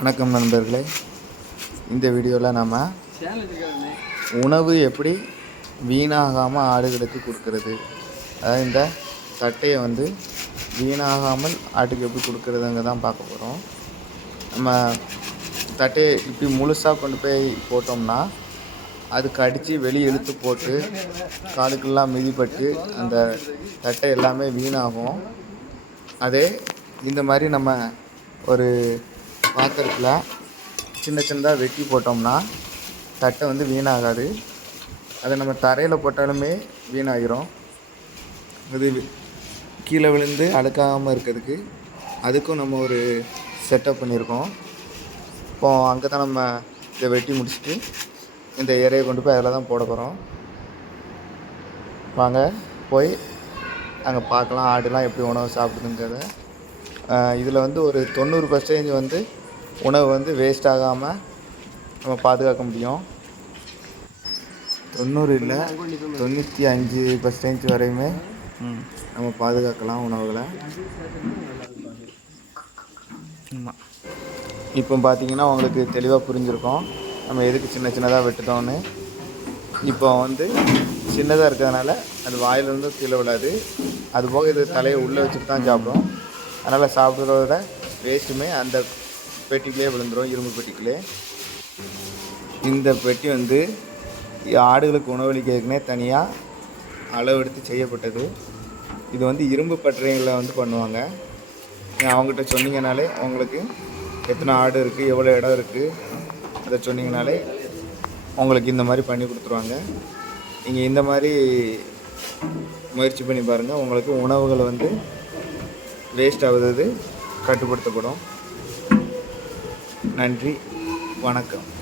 வணக்கம் நண்பர்களே. இந்த வீடியோவில் நம்ம உணவு எப்படி வீணாகாமல் ஆடுகளுக்கு கொடுக்கறது? அதாவது இந்த தட்டையை வந்து வீணாகாமல் ஆட்டுக்கு எப்படி கொடுக்கறதுங்க தான் பார்க்க போகிறோம் நம்ம தட்டையை இப்படி முழுசாக கொண்டு போய் போட்டோம்னா அது கடித்து வெளியே இழுத்து போட்டு காலுக்கெல்லாம் மிதிப்பட்டு அந்த தட்டை எல்லாமே வீணாகும். அதே இந்த மாதிரி நம்ம ஒரு பாத்திரத்தில் சின்ன சின்னதாக வெட்டி போட்டோம்னா தட்டை வந்து வீணாகாது. அதை நம்ம தரையில் போட்டாலுமே வீணாகிரும் இது கீழே விழுந்து அழுக்காமல் இருக்கிறதுக்கு அதுக்கும் நம்ம ஒரு செட்டப் பண்ணியிருக்கோம். இப்போ அங்கே தான் நம்ம இதை வெட்டி முடிச்சுட்டு இந்த இறையை கொண்டு போய் அதில் தான் போட போகிறோம் வாங்க போய் அங்கே பார்க்கலாம் ஆடுலாம் எப்படி உணவு சாப்பிடுதுங்கிறத. இதில் வந்து ஒரு தொண்ணூறு பர்சன்டேஜ் வந்து உணவு வந்து வேஸ்ட் ஆகாமல் நம்ம பாதுகாக்க முடியும். தொண்ணூறு இல்லை தொண்ணூற்றி அஞ்சு பர்சன்டேஜ் வரையுமே நம்ம பாதுகாக்கலாம் உணவுகளை. ஆமாம் இப்போ பார்த்தீங்கன்னா உங்களுக்கு தெளிவாக புரிஞ்சிருக்கும். நம்ம எதுக்கு சின்ன சின்னதாக வெட்டுதோன்னு. இப்போ வந்து சின்னதாக இருக்கிறதுனால அது வாயிலிருந்து கீழே விடாது அது போக இது தலையை உள்ளே வச்சுட்டு தான் சாப்பிடும். அதனால் சாப்பிட்றதோட வேஸ்ட்டுமே அந்த பெட்டிக்குள்ளே விழுந்துடும் இரும்பு பெட்டிக்குள்ளே. இந்த பெட்டி வந்து ஆடுகளுக்கு உணவளிக்கிறதுக்குனே தனியாக அளவெடுத்து செய்யப்பட்டது. இது வந்து இரும்பு பட்டறைகளில் வந்து பண்ணுவாங்க. நீங்கள் அவங்ககிட்ட சொன்னீங்கனாலே உங்களுக்கு எத்தனை ஆடு இருக்குது எவ்வளோ இடம் இருக்குது அதை சொன்னீங்கனாலே உங்களுக்கு இந்த மாதிரி பண்ணி கொடுத்துருவாங்க. நீங்கள் இந்த மாதிரி முயற்சி பண்ணி பாருங்கள் உங்களுக்கு உணவுகள் வந்து வேஸ்ட் ஆகுது கட்டுப்படுத்தப்படும். நன்றி. வணக்கம்.